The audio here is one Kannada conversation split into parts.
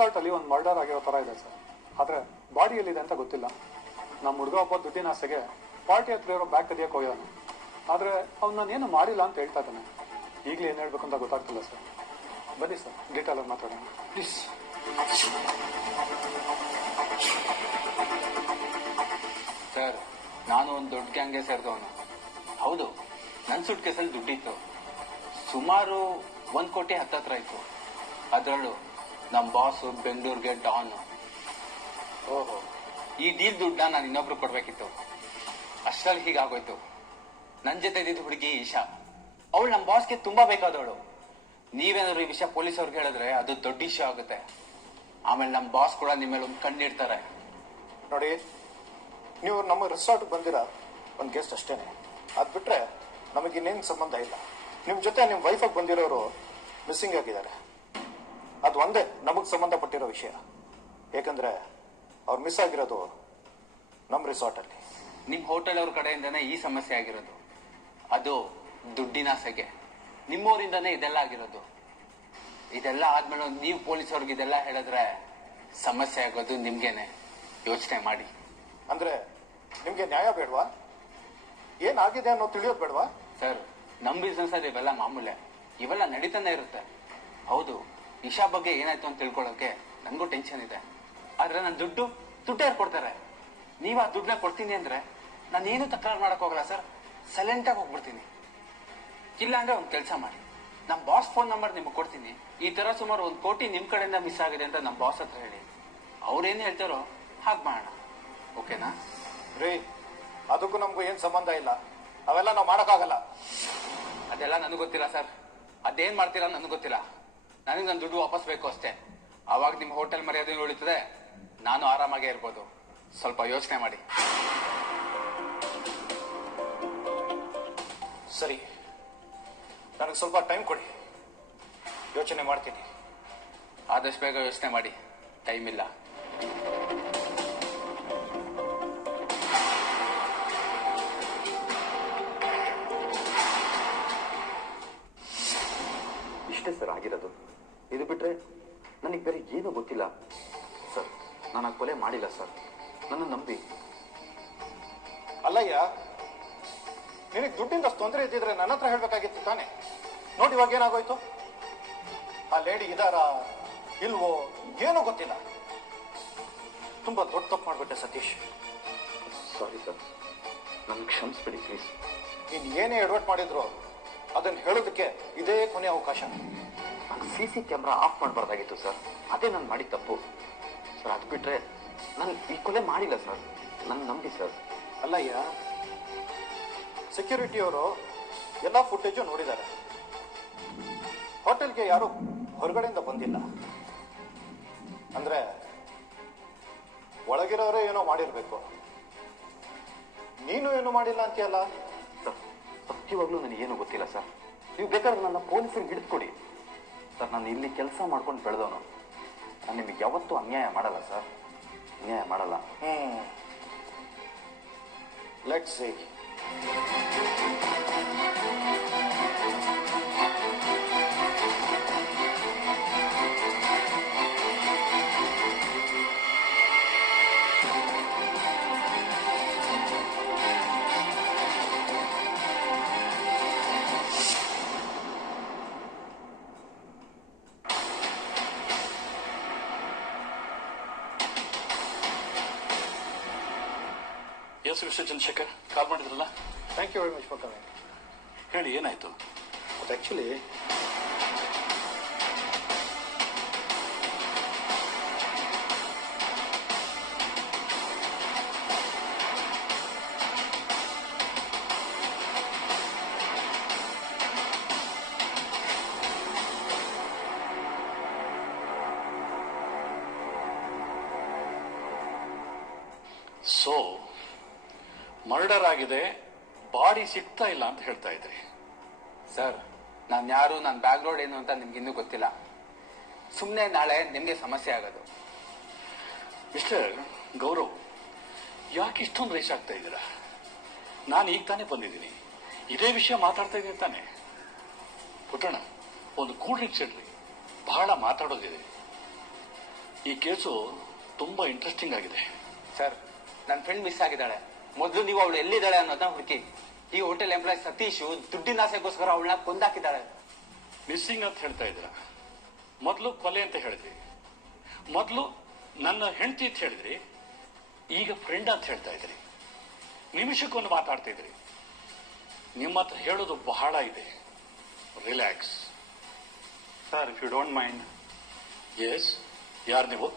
ರೆಸಾರ್ಟಲ್ಲಿ ಒಂದು ಮರ್ಡರ್ ಆಗಿರೋ ಥರ ಇದೆ ಸರ್. ಆದರೆ ಬಾಡಿ ಎಲ್ಲಿದೆ ಅಂತ ಗೊತ್ತಿಲ್ಲ. ನಮ್ಮ ಹುಡುಗ ಒಬ್ಬ ದುಡ್ಡಿನ ಆಸೆಗೆ ಪಾರ್ಟಿ ಹತ್ರ ಇರೋ ಬ್ಯಾಗ್ ತೆಗಿಯೋಕೆ ಹೋಗಿದ್ದಾನೆ. ಆದರೆ ಅವ್ನು ನಾನೇನು ಮಾಡಿಲ್ಲ ಅಂತ ಹೇಳ್ತಾ ಇದ್ದಾನೆ. ಈಗಲೇ ಏನು ಹೇಳ್ಬೇಕು ಅಂತ ಗೊತ್ತಾಗ್ತಿಲ್ಲ ಸರ್. ಬನ್ನಿ ಸರ್, ಡೀಟೇಲ್ ಆಗಿ ಮಾತಾಡೋಣ ಪ್ಲೀಸ್. ಸರ್, ನಾನು ಒಂದು ದೊಡ್ಡ ಗ್ಯಾಂಗ್ಗೆ ಸೇರಿದವನು. ಹೌದು, ನನ್ನ ಸುಟ್ ಕೇಸಲ್ಲಿ ದುಡ್ಡಿತ್ತು. ಸುಮಾರು 1 ಕೋಟಿ ಹತ್ತತ್ರ ಇತ್ತು. ಅದರಲ್ಲೂ ನಮ್ಮ ಬಾಸು ಬೆಂಗಳೂರಿಗೆ ಡಾನ್. ಓಹೋ, ಈ ಡೀಲ್ ದುಡ್ಡನ್ನ ನಾನು ಇನ್ನೊಬ್ರು ಕೊಡ್ಬೇಕಿತ್ತು. ಅಷ್ಟರಲ್ಲಿ ಹೀಗಾಗೋಯ್ತು. ನನ್ನ ಜೊತೆ ಇದ್ದಿದ್ದು ಹುಡುಗಿ ಈಶಾ. ಅವಳು ನಮ್ಮ ಬಾಸ್ಗೆ ತುಂಬಾ ಬೇಕಾದವಳು. ನೀವೇನಾದ್ರು ಈ ವಿಷಯ ಪೊಲೀಸ್ ಅವ್ರಿಗೆ ಹೇಳಿದ್ರೆ ಅದು ದೊಡ್ಡ ಇಶ್ಯೂ ಆಗುತ್ತೆ. ಆಮೇಲೆ ನಮ್ಮ ಬಾಸ್ ಕೂಡ ನಿಮ್ಮ ಮೇಲೆ ಒಂದು ಕಣ್ಣಿಡ್ತಾರೆ. ನೋಡಿ, ನೀವು ನಮ್ಮ ರೆಸಾರ್ಟ್ ಬಂದಿರೋ ಒಂದು ಗೆಸ್ಟ್ ಅಷ್ಟೇನೆ. ಅದು ಬಿಟ್ರೆ ನಮಗಿನ್ನೇನು ಸಂಬಂಧ ಇಲ್ಲ. ನಿಮ್ಮ ಜೊತೆ ನಿಮ್ಮ ವೈಫಾಗಿ ಬಂದಿರೋರು ಮಿಸ್ಸಿಂಗ್ ಆಗಿದ್ದಾರೆ. ಅದು ಒಂದೇ ನಮಗೆ ಸಂಬಂಧಪಟ್ಟಿರೋ ವಿಷಯ. ಏಕೆಂದ್ರೆ ಅವ್ರು ಮಿಸ್ ಆಗಿರೋದು ನಮ್ಮ ರೆಸಾರ್ಟಲ್ಲಿ. ನಿಮ್ಮ ಹೋಟೆಲ್ ಅವ್ರ ಕಡೆಯಿಂದನೇ ಈ ಸಮಸ್ಯೆ ಆಗಿರೋದು. ಅದು ದುಡ್ಡಿನ ಆಸೆಗೆ. ನಿಮ್ಮೂರಿಂದನೇ ಇದೆಲ್ಲ ಆಗಿರೋದು. ಇದೆಲ್ಲ ಆದ್ಮೇಲೆ ನೀವು ಪೊಲೀಸವ್ರಿಗೆ ಇದೆಲ್ಲ ಹೇಳಿದ್ರೆ ಸಮಸ್ಯೆ ಆಗೋದು ನಿಮ್ಗೇನೆ. ಯೋಚನೆ ಮಾಡಿ. ಅಂದ್ರೆ ನಿಮ್ಗೆ ನ್ಯಾಯ ಬೇಡವಾ? ಏನಾಗಿದೆ ಅನ್ನೋ ತಿಳಿಯೋದು ಬೇಡವಾ? ಸರ್, ನಮ್ಮ ಬಿಸ್ನೆಸ್ ಅಲ್ಲಿ ಇವೆಲ್ಲ ಮಾಮೂಲೆ. ಇವೆಲ್ಲ ನಡೀತಾನೆ ಇರುತ್ತೆ. ಹೌದು, ಇಶಾ ಬಗ್ಗೆ ಏನಾಯ್ತು ಅಂತ ತಿಳ್ಕೊಳ್ಳೋಕೆ ನನಗೂ ಟೆನ್ಷನ್ ಇದೆ. ಆದ್ರೆ ನನ್ನ ದುಡ್ಡು ಯಾರು ಕೊಡ್ತಾರೆ? ನೀವ್ ಆ ದುಡ್ಡನ್ನ ಕೊಡ್ತೀನಿ ಅಂದ್ರೆ ನಾನೇನು ತಕರಾರು ಮಾಡಕ್ ಹೋಗಲ್ಲ ಸರ್. ಸೈಲೆಂಟ್ ಆಗಿ ಹೋಗ್ಬಿಡ್ತೀನಿ. ಇಲ್ಲ ಅಂದ್ರೆ ಒಂದು ಕೆಲಸ ಮಾಡಿ, ನಮ್ಮ ಬಾಸ್ ಫೋನ್ ನಂಬರ್ ನಿಮ್ಗೆ ಕೊಡ್ತೀನಿ. ಈ ತರ ಸುಮಾರು 1 ಕೋಟಿ ನಿಮ್ ಕಡೆಯಿಂದ ಮಿಸ್ ಆಗಿದೆ ಅಂತ ನಮ್ಮ ಬಾಸ್ ಹತ್ರ ಹೇಳಿ. ಅವ್ರೇನ್ ಹೇಳ್ತಾರೋ ಹಾಗೆ ಮಾಡೋಣ. ಓಕೆನಾ? ರೀ, ಅದಕ್ಕೂ ನಮಗೂ ಏನ್ ಸಂಬಂಧ ಇಲ್ಲ. ಅವೆಲ್ಲ ನಾವು ಮಾಡೋಕ್ಕಾಗಲ್ಲ. ಅದೆಲ್ಲ ನನಗೆ ಗೊತ್ತಿಲ್ಲ ಸರ್. ಅದೇನ್ ಮಾಡ್ತೀರಾ ನನಗೆ ಗೊತ್ತಿಲ್ಲ. ನನಗೆ ನನ್ನ ದುಡ್ಡು ವಾಪಸ್ ಬೇಕು ಅಷ್ಟೇ. ಆವಾಗ ನಿಮ್ಮ ಹೋಟೆಲ್ ಮರ್ಯಾದೆ ಉಳಿತದೆ, ನಾನು ಆರಾಮಾಗೇ ಇರ್ಬೋದು. ಸ್ವಲ್ಪ ಯೋಚನೆ ಮಾಡಿ. ಸರಿ, ನನಗೆ ಸ್ವಲ್ಪ ಟೈಮ್ ಕೊಡಿ, ಯೋಚನೆ ಮಾಡ್ತೀನಿ. ಆದಷ್ಟು ಬೇಗ ಯೋಚನೆ ಮಾಡಿ, ಟೈಮ್ ಇಲ್ಲ. ಇಷ್ಟೇ ಸರ್ ಆಗಿರೋದು. ಇದು ಬಿಟ್ರೆ ನನಗೆ ಬೇರೆ ಏನೂ ಗೊತ್ತಿಲ್ಲ ಸರ್. ನಾನು ಆ ಕೊಲೆ ಮಾಡಿಲ್ಲ ಸರ್, ನನ್ನ ನಂಬಿ. ಅಲ್ಲಯ್ಯ, ನಿನಗೆ ದುಡ್ಡಿಂದ ತೊಂದರೆ ಇದ್ದಿದ್ರೆ ನನ್ನ ಹತ್ರ ಹೇಳ್ಬೇಕಾಗಿತ್ತು ತಾನೆ. ನೋಡಿ ಇವಾಗ ಏನಾಗೋಯ್ತು. ಆ ಲೇಡಿ ಇದಾರಾ ಇಲ್ವೋ ಏನೋ ಗೊತ್ತಿಲ್ಲ. ತುಂಬಾ ದೊಡ್ಡ ತಪ್ಪು ಮಾಡ್ಬಿಟ್ಟೆ ಸತೀಶ್. ಸಾರಿ ಸರ್, ನನ್ಗೆ ಕ್ಷಮಿಸ್ಬಿಡಿ ಪ್ಲೀಸ್. ನೀನು ಏನೇ ಎಡವಟ್ ಮಾಡಿದ್ರು ಅದನ್ನ ಹೇಳೋದಕ್ಕೆ ಇದೇ ಕೊನೆ ಅವಕಾಶ. ನಾನು CC ಕ್ಯಾಮ್ರಾ ಆಫ್ ಮಾಡಬಾರ್ದಾಗಿತ್ತು ಸರ್. ಅದೇ ನಾನು ಮಾಡಿದ ತಪ್ಪು ಸರ್. ಅದು ಬಿಟ್ರೆ ನಾನು ಈ ಕೊಲೆ ಮಾಡಿಲ್ಲ ಸರ್, ನನ್ನ ನಂಬಿ ಸರ್. ಅಲ್ಲಯ್ಯ, ಸೆಕ್ಯೂರಿಟಿಯವರು ಎಲ್ಲ ಫುಟೇಜು ನೋಡಿದ್ದಾರೆ. ಹೋಟೆಲ್ಗೆ ಯಾರು ಹೊರಗಡೆಯಿಂದ ಬಂದಿಲ್ಲ. ಅಂದ್ರೆ ಒಳಗಿರೋರೇ ಏನೋ ಮಾಡಿರ್ಬೇಕು. ನೀನು ಏನೋ ಮಾಡಿಲ್ಲ ಅಂತೀಯಲ್ಲ ಸರ್. ಸತ್ಯವಾಗ್ಲೂ ನನಗೇನು ಗೊತ್ತಿಲ್ಲ ಸರ್. ನೀವು ಬೇಕಾದ್ರೆ ನನ್ನ ಪೊಲೀಸರಿಗೆ ಹಿಡಿದುಕೊಡಿ ಸರ್. ನಾನು ಇಲ್ಲಿ ಕೆಲಸ ಮಾಡ್ಕೊಂಡು ಬೆಳೆದವನು. ನಾನು ನಿಮಗೆ ಯಾವತ್ತೂ ಅನ್ಯಾಯ ಮಾಡಲ್ಲ ಸರ್, ಅನ್ಯಾಯ ಮಾಡಲ್ಲ. Let's see. Yes mister Chandrashekhar, call ಮಾಡಿದ್ರಲ್ಲ? Thank you very much for coming. ಹೇಳಿ, ಏನಾಯ್ತು? ಅದು ಆಕ್ಚುಲಿ ಸೊ ಮರ್ಡರ್ ಆಗಿದೆ, ಬಾಡಿ ಸಿಗ್ತಾ ಇಲ್ಲ ಅಂತ ಹೇಳ್ತಾ ಇದ್ರಿ. ಸರ್, ನಾನು ಯಾರು, ನನ್ನ ಬ್ಯಾಕ್ಗ್ರೌಂಡ್ ಏನು ಅಂತ ನಿಮ್ಗೆ ಇನ್ನೂ ಗೊತ್ತಿಲ್ಲ. ಸುಮ್ಮನೆ ನಾಳೆ ನಿಮಗೆ ಸಮಸ್ಯೆ ಆಗೋದು. ಮಿಸ್ಟರ್ ಗೌರವ್, ಯಾಕೆ ಇಷ್ಟೊಂದು ರೇಷ್ ಆಗ್ತಾ ಇದ್ದೀರಾ? ನಾನು ಈಗ ತಾನೇ ಬಂದಿದ್ದೀನಿ, ಇದೇ ವಿಷಯ ಮಾತಾಡ್ತಾ ಇದ್ದೀನಿ ತಾನೆ. ಪುಟ್ಟಣ, ಒಂದು ಕೂಲ್ ಡ್ರಿಂಕ್ಸ್ ಇಡ್ರಿ, ಬಹಳ ಮಾತಾಡೋದಿದೆ. ಈ ಕೇಸು ತುಂಬಾ ಇಂಟ್ರೆಸ್ಟಿಂಗ್ ಆಗಿದೆ. ಸರ್, ನನ್ನ ಫ್ರೆಂಡ್ ಮಿಸ್ ಆಗಿದ್ದಾಳೆ. ಮೊದಲು ನೀವು ಅವಳು ಎಲ್ಲಿದ್ದಾಳೆ ಅನ್ನೋದನ್ನ ಹುಡುಕಿ. ಈ ಹೋಟೆಲ್ ಎಂಪ್ಲಾಯ್ ಸತೀಶ್ ದುಡ್ಡಿನ ಆಸೆಗೋಸ್ಕರ ಅವಳನ್ನ ಕೊಂದಾಕಿದ್ದಾಳೆ. ಮಿಸ್ಸಿಂಗ್ ಅಂತ ಹೇಳ್ತಾ ಇದ್ದೀರಾ? ಮೊದಲು ಕೊಲೆ ಅಂತ ಹೇಳಿದ್ರಿ, ಮೊದಲು ನನ್ನ ಹೆಂಡತಿ ಅಂತ ಹೇಳಿದ್ರಿ, ಈಗ ಫ್ರೆಂಡ್ ಅಂತ ಹೇಳ್ತಾ ಇದ್ರಿ. ನಿಮಿಷಕ್ಕೊಂದು ಮಾತಾಡ್ತಾ ಇದ್ರಿ. ನಿಮ್ಮ ಹತ್ರ ಹೇಳೋದು ಬಹಳ ಇದೆ. Relax. Sir, if you don't mind. Yes, ಯಾರು ನೀವು?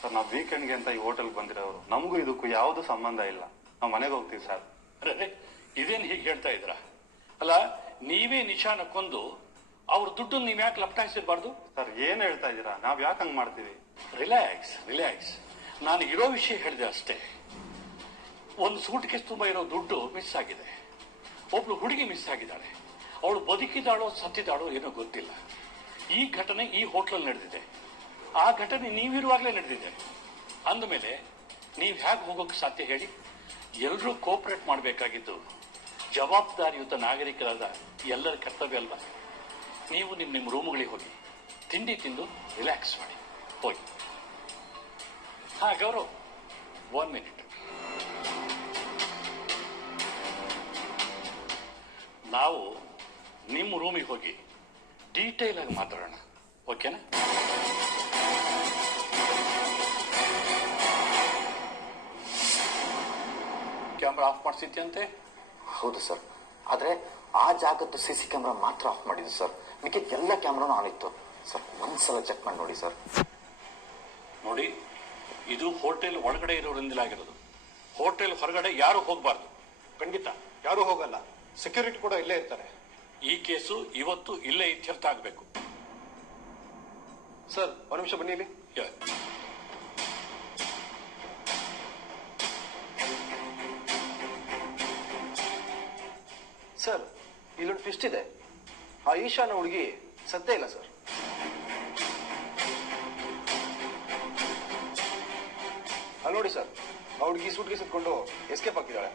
ಸರ್, ನಾವು ವೀಕೆಂಡ್ಗೆ ಅಂತ ಈ ಹೋಟೆಲ್ ಬಂದಿರೋರು. ನಮಗೂ ಇದಕ್ಕೂ ಯಾವುದು ಸಂಬಂಧ ಇಲ್ಲ. ನಾವು ಮನೆಗೆ ಹೋಗ್ತೀವಿ ಸರ್. ಅರೆ, ಇದೇನು ಹೀಗೆ ಹೇಳ್ತಾ ಇದ್ರ? ಅಲ್ಲ, ನೀವೇ ನಿಶಾನ ಕೊಂದು ಅವ್ರ ದುಡ್ಡನ್ನು ನೀವ್ ಯಾಕೆ ಲಪಟಾಯಿಸಿರ್ಬಾರ್ದು? ಸರ್, ಏನ್ ಹೇಳ್ತಾ ಇದ್ದೀರಾ? ನಾವ್ ಯಾಕೆ ಹಂಗ್ ಮಾಡ್ತೀವಿ? Relax, relax. ನಾನು ಇರೋ ವಿಷಯ ಹೇಳಿದೆ ಅಷ್ಟೇ. ಒಂದು ಸೂಟ್ ಕೇಸ್ ತುಂಬಾ ಇರೋ ದುಡ್ಡು ಮಿಸ್ ಆಗಿದೆ. ಒಬ್ಳು ಹುಡುಗಿ ಮಿಸ್ ಆಗಿದ್ದಾಳೆ. ಅವಳು ಬದುಕಿದಾಳೋ ಸತ್ತಿದಾಳೋ ಏನೋ ಗೊತ್ತಿಲ್ಲ. ಈ ಘಟನೆ ಈ ಹೋಟ್ಲಲ್ಲಿ ನಡೆದಿದೆ. ಆ ಘಟನೆ ನೀವಿರುವಾಗಲೇ ನಡೆದಿದೆ. ಅಂದಮೇಲೆ ನೀವು ಹೇಗೆ ಹೋಗೋಕೆ ಸಾಧ್ಯ ಹೇಳಿ? ಎಲ್ಲರೂ ಕೋಪರೇಟ್ ಮಾಡಬೇಕಾಗಿದ್ದು ಜವಾಬ್ದಾರಿಯುತ ನಾಗರಿಕರಾದ ಎಲ್ಲರ ಕರ್ತವ್ಯ ಅಲ್ವಾ? ನೀವು ನಿಮ್ಮ ರೂಮ್ಗಳಿಗೆ ಹೋಗಿ ತಿಂಡಿ ತಿಂದು ರಿಲ್ಯಾಕ್ಸ್ ಮಾಡಿ ಹೋಗಿ. ಹಾ ಗೌರವ್, 1 ಮಿನಿಟ್. ನಾವು ನಿಮ್ಮ ರೂಮಿಗೆ ಹೋಗಿ ಡೀಟೇಲ್ ಆಗಿ ಮಾತಾಡೋಣ, ಓಕೆನಾ? ಕ್ಯಾಮ್ರಾ ಆಫ್ ಮಾಡಿಸಿದ್ಯಂತೆ? ಹೌದು ಸರ್, ಆದ್ರೆ ಆ ಜಾಗದ್ದು ಸಿಸಿ ಕ್ಯಾಮ್ರಾ ಮಾತ್ರ ಆಫ್ ಮಾಡಿದ್ದು ಸರ್. ಮಿಕ್ಕಿದ ಎಲ್ಲ ಕ್ಯಾಮ್ರಾನು ಆನ್ ಇತ್ತು ಸರ್. ಒಂದ್ಸಲ ಚೆಕ್ ಮಾಡಿ ನೋಡಿ ಸರ್. ನೋಡಿ, ಇದು ಹೋಟೆಲ್ ಒಳಗಡೆ ಇರೋರಿಂದಲೇ ಆಗಿರೋದು. ಹೋಟೆಲ್ ಹೊರಗಡೆ ಯಾರು ಹೋಗಬಾರ್ದು. ಖಂಡಿತ ಯಾರು ಹೋಗಲ್ಲ. ಸೆಕ್ಯೂರಿಟಿ ಕೂಡ ಇಲ್ಲೇ ಇರ್ತಾರೆ. ಈ ಕೇಸು ಇವತ್ತು ಇಲ್ಲೇ ಇತ್ಯರ್ಥ ಆಗಬೇಕು. ಸರ್, ಒಂದು ನಿಮಿಷ ಬನ್ನಿ ಇಲ್ಲಿ. ಸರ್, ಇಲ್ಲೊಂದು ಟ್ವಿಸ್ಟ್ ಇದೆ. ಆ ಈಶಾನ ಹುಡುಗಿ ಸತ್ತೇ ಇಲ್ಲ ಸರ್. ಅಲ್ಲಿ ನೋಡಿ ಸರ್, ಆ ಹುಡುಗಿ ಸೂಟ್ಗೆ ಸುತ್ಕೊಂಡು ಎಸ್ಕೇಪ್ ಆಗ್ತಿದ್ದಾಳೆ.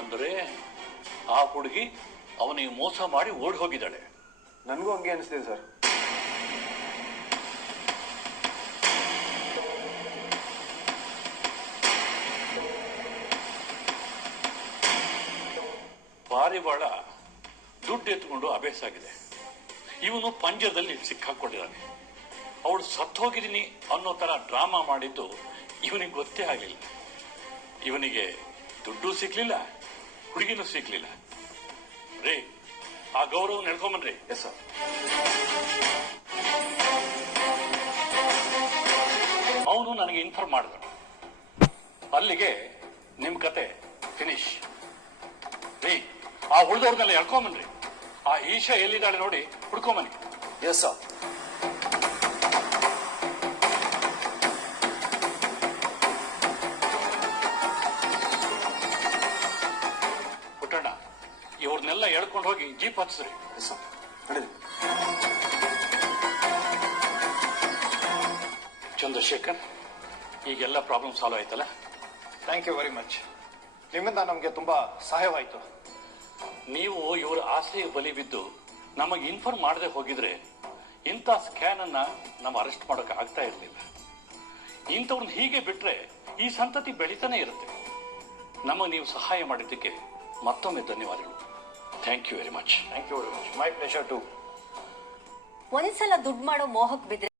ಅಂದ್ರೆ ಆ ಹುಡುಗಿ ಅವನಿಗೆ ಮೋಸ ಮಾಡಿ ಓಡಿ ಹೋಗಿದ್ದಾಳೆ. ನನಗೂ ಹಂಗೆ ಅನಿಸ್ತಿದೆ ಸರ್. ಪಾರಿವಾಳ ದುಡ್ಡು ಎತ್ಕೊಂಡು ಅಭ್ಯಾಸ ಆಗಿದೆ. ಇವನು ಪಂಜರದಲ್ಲಿ ಸಿಕ್ಕಾಕೊಂಡಿದ್ದಾನೆ. ಅವಳು ಸತ್ತೋಗಿದ್ದೀನಿ ಅನ್ನೋ ತರ ಡ್ರಾಮಾ ಮಾಡಿದ್ದು ಇವನಿಗೆ ಗೊತ್ತೇ ಆಗಲಿಲ್ಲ. ಇವನಿಗೆ ದುಡ್ಡು ಸಿಕ್ಲಿಲ್ಲ, ಹುಡುಗಿನೂ ಸಿಕ್ಲಿಲ್ಲ. ರೇ, ಆ ಗೌರವ್ ನೆಡ್ಕೊಂಬನ್ರಿ. Yes sir. ಅವನು ನನಗೆ ಇನ್ಫಾರ್ಮ್ ಮಾಡಿದ. ಅಲ್ಲಿಗೆ ನಿಮ್ ಕತೆ ಫಿನಿಶ್. ರೀ, ಆ ಉಳಿದವ್ರನ್ನೆಲ್ಲ ಎಳ್ಕೊಂಬನ್ರಿ. ಆ ಈಶಾ ಎಲ್ಲಿದ್ದಾಳೆ ನೋಡಿ, ಹುಡ್ಕೊಂಬನ್ನಿ. Yes sir. ಪುಟ್ಟಣ್ಣ, ಇವ್ರನ್ನೆಲ್ಲ ಎಳ್ಕೊಂಡು ಹೋಗಿ ಜೀಪ್ ಹಚ್ಚ್ರಿ. ಎಸ್ ಸರ್, ನಡೀರಿ. ಚಂದ್ರಶೇಖರ್, ಈಗೆಲ್ಲ ಪ್ರಾಬ್ಲಮ್ ಸಾಲ್ವ್ ಆಯ್ತಲ್ಲ? Thank you very much. ನಿಮ್ಮಿಂದ ನಮಗೆ ತುಂಬಾ ಸಹಾಯವಾಯಿತು. ನೀವು ಇವರ ಆಸೆಗೆ ಬಲಿ ಬಿದ್ದು ನಮಗೆ ಇನ್ಫಾರ್ಮ್ ಮಾಡದೆ ಹೋಗಿದ್ರೆ ಇಂಥ ಸ್ಕ್ಯಾನ್ ಅನ್ನ ನಮ್ಮ ಅರೆಸ್ಟ್ ಮಾಡೋಕೆ ಆಗ್ತಾ ಇರಲಿಲ್ಲ. ಇಂಥವ್ರನ್ನ ಹೀಗೆ ಬಿಟ್ರೆ ಈ ಸಂತತಿ ಬೆಳೀತಾನೆ ಇರುತ್ತೆ. ನಮಗೆ ನೀವು ಸಹಾಯ ಮಾಡಿದ್ದಕ್ಕೆ ಮತ್ತೊಮ್ಮೆ ಧನ್ಯವಾದಗಳು. Thank you very much. Thank you very much. My pleasure too. ಒಂದ್ಸಲ ದುಡ್ಡು ಮಾಡೋ ಮೋಹಕ್ ಬಿದ್ರೆ